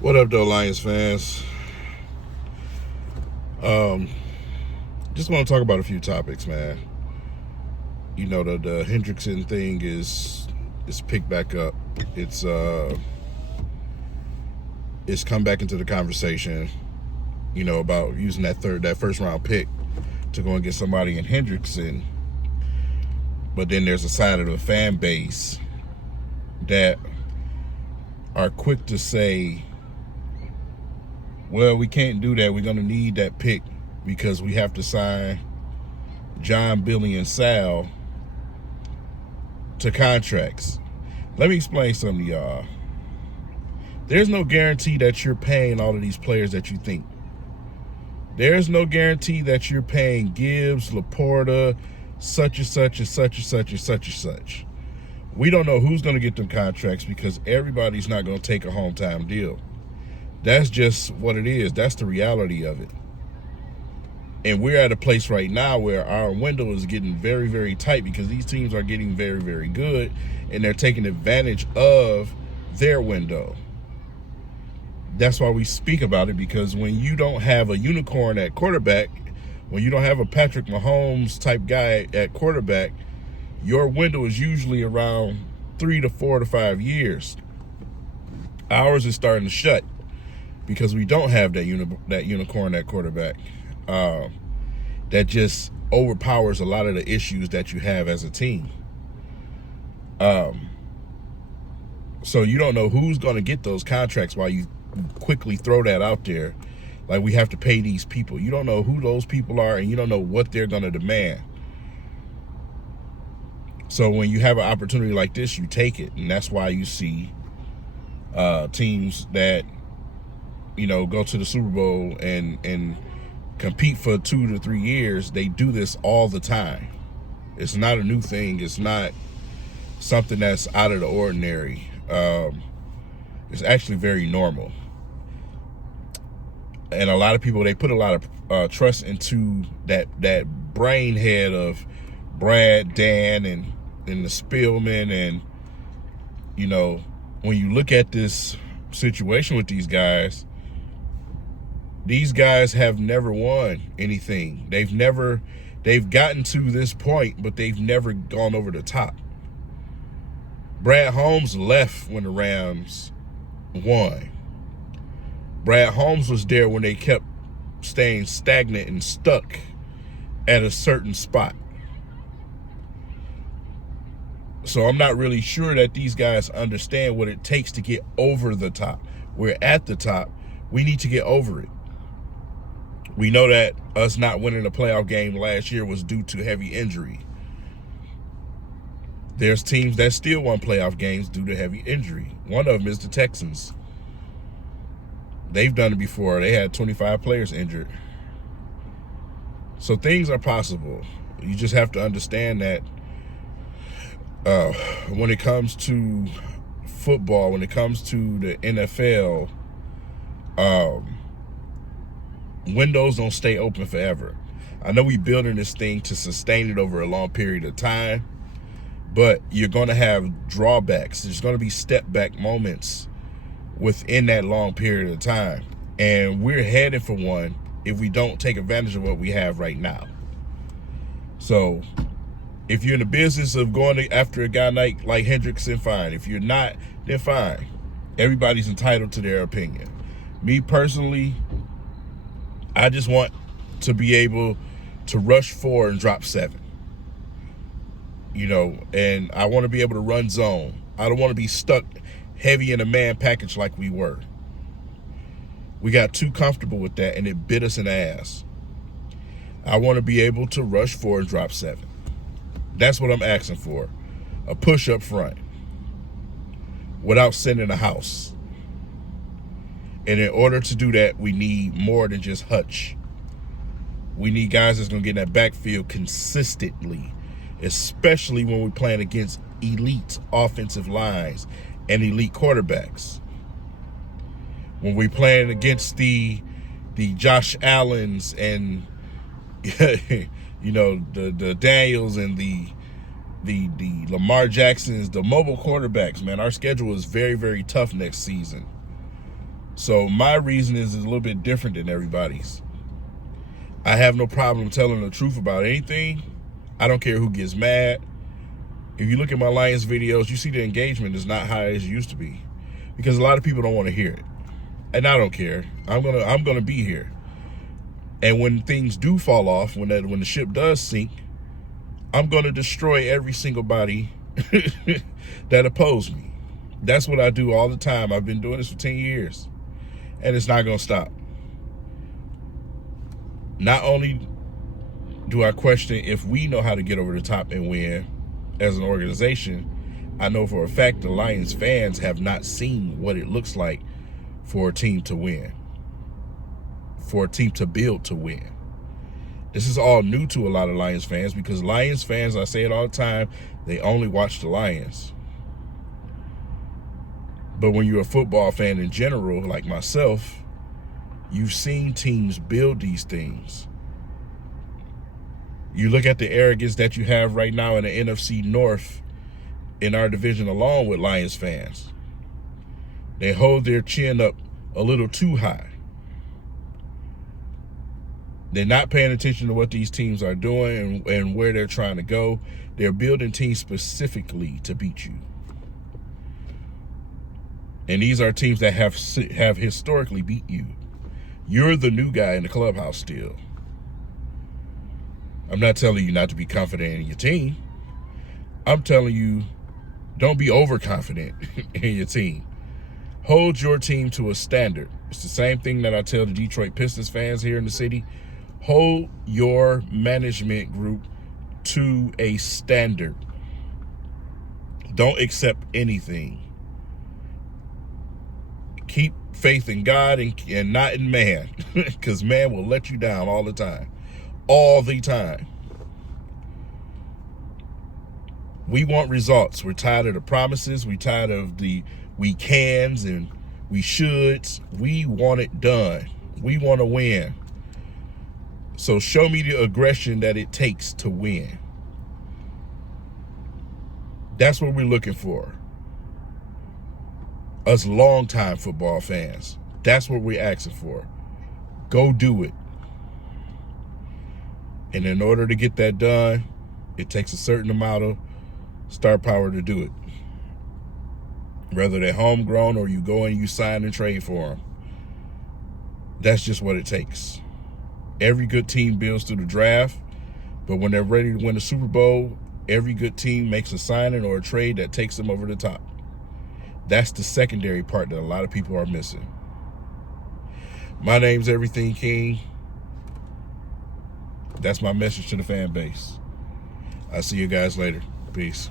What up, though, Lions fans? Um, just want to talk about a few topics, man. You know, the Hendrickson thing is picked back up. It's come back into the conversation. You know, about using that first round pick to go and get somebody in Hendrickson. But then there's a side of the fan base that are quick to say, well, we can't do that. We're going to need that pick because we have to sign John, Billy, and Sal to contracts. Let me explain something to y'all. There's no guarantee that you're paying all of these players that you think. There's no guarantee that you're paying Gibbs, Laporta, such and such and such and such and such and such. We don't know who's going to get them contracts because everybody's not going to take a home-time deal. That's just what it is. That's the reality of it. And we're at a place right now where our window is getting very, very tight because these teams are getting very, very good, and they're taking advantage of their window. That's why we speak about it, because when you don't have a unicorn at quarterback, when you don't have a Patrick Mahomes type guy at quarterback, your window is usually around 3 to 4 to 5 years. Ours is starting to shut because we don't have that unicorn at quarterback. That just overpowers a lot of the issues that you have as a team. So you don't know who's going to get those contracts while you quickly throw that out there. Like, we have to pay these people. You don't know who those people are, and you don't know what they're going to demand. So when you have an opportunity like this, you take it. And that's why you see teams that, you know, go to the Super Bowl and compete for 2 to 3 years. They do this all the time. It's not a new thing. It's not something that's out of the ordinary. It's actually very normal. And a lot of people, they put a lot of trust into that brain head of Brad, Dan, and the Spielman. And, you know, when you look at this situation with these guys have never won anything. They've gotten to this point, but they've never gone over the top. Brad Holmes left when the Rams won. Brad Holmes was there when they kept staying stagnant and stuck at a certain spot. So I'm not really sure that these guys understand what it takes to get over the top. We're at the top. We need to get over it. We know that us not winning a playoff game last year was due to heavy injury. There's teams that still won playoff games due to heavy injury. One of them is the Texans. They've done it before. They had 25 players injured. So things are possible. You just have to understand that when it comes to football, when it comes to the NFL, windows don't stay open forever. I know we're building this thing to sustain it over a long period of time, but you're going to have drawbacks. There's going to be step back moments within that long period of time. And we're headed for one if we don't take advantage of what we have right now. So if you're in the business of going after a guy like Hendrickson, fine. If you're not, then fine. Everybody's entitled to their opinion. Me personally, I just want to be able to rush 4 and drop 7. You know, and I want to be able to run zone. I don't want to be stuck heavy in a man package like we were. We got too comfortable with that, and it bit us in the ass. I want to be able to rush 4 and drop 7. That's what I'm asking for. A push up front without sending a house. And in order to do that, we need more than just Hutch. We need guys that's going to get in that backfield consistently, especially when we're playing against elite offensive lines and elite quarterbacks. When we're playing against the Josh Allens and you know, the Daniels and the Lamar Jacksons, the mobile quarterbacks, man, our schedule is very, very tough next season. So my reasoning is a little bit different than everybody's. I have no problem telling the truth about anything. I don't care who gets mad. If you look at my Lions videos, you see the engagement is not high as it used to be, because a lot of people don't want to hear it. And I don't care. I'm gonna be here. And when things do fall off, when the ship does sink, I'm gonna destroy every single body that oppose me. That's what I do all the time. I've been doing this for 10 years, and it's not gonna stop. Not only do I question if we know how to get over the top and win as an organization, I know for a fact the Lions fans have not seen what it looks like for a team to win, for a team to build to win. This is all new to a lot of Lions fans, because Lions fans, I say it all the time, they only watch the Lions. But when you're a football fan in general, like myself, you've seen teams build these things. You look at the arrogance that you have right now in the NFC North in our division alone with Lions fans. They hold their chin up a little too high. They're not paying attention to what these teams are doing and where they're trying to go. They're building teams specifically to beat you. And these are teams that have historically beat you. You're the new guy in the clubhouse still. I'm not telling you not to be confident in your team. I'm telling you, don't be overconfident in your team. Hold your team to a standard. It's the same thing that I tell the Detroit Pistons fans here in the city. Hold your management group to a standard. Don't accept anything. Keep faith in God and not in man, because man will let you down all the time. All the time. We want results. We're tired of the promises. We're tired of the we cans and we shoulds. We want it done. We want to win. So show me the aggression that it takes to win. That's what we're looking for. Us longtime football fans. That's what we're asking for. Go do it. And in order to get that done, it takes a certain amount of star power to do it. Whether they're homegrown or you go and you sign and trade for them. That's just what it takes. Every good team builds through the draft, but when they're ready to win the Super Bowl, every good team makes a signing or a trade that takes them over the top. That's the secondary part that a lot of people are missing. My name's Everything King. That's my message to the fan base. I'll see you guys later. Peace.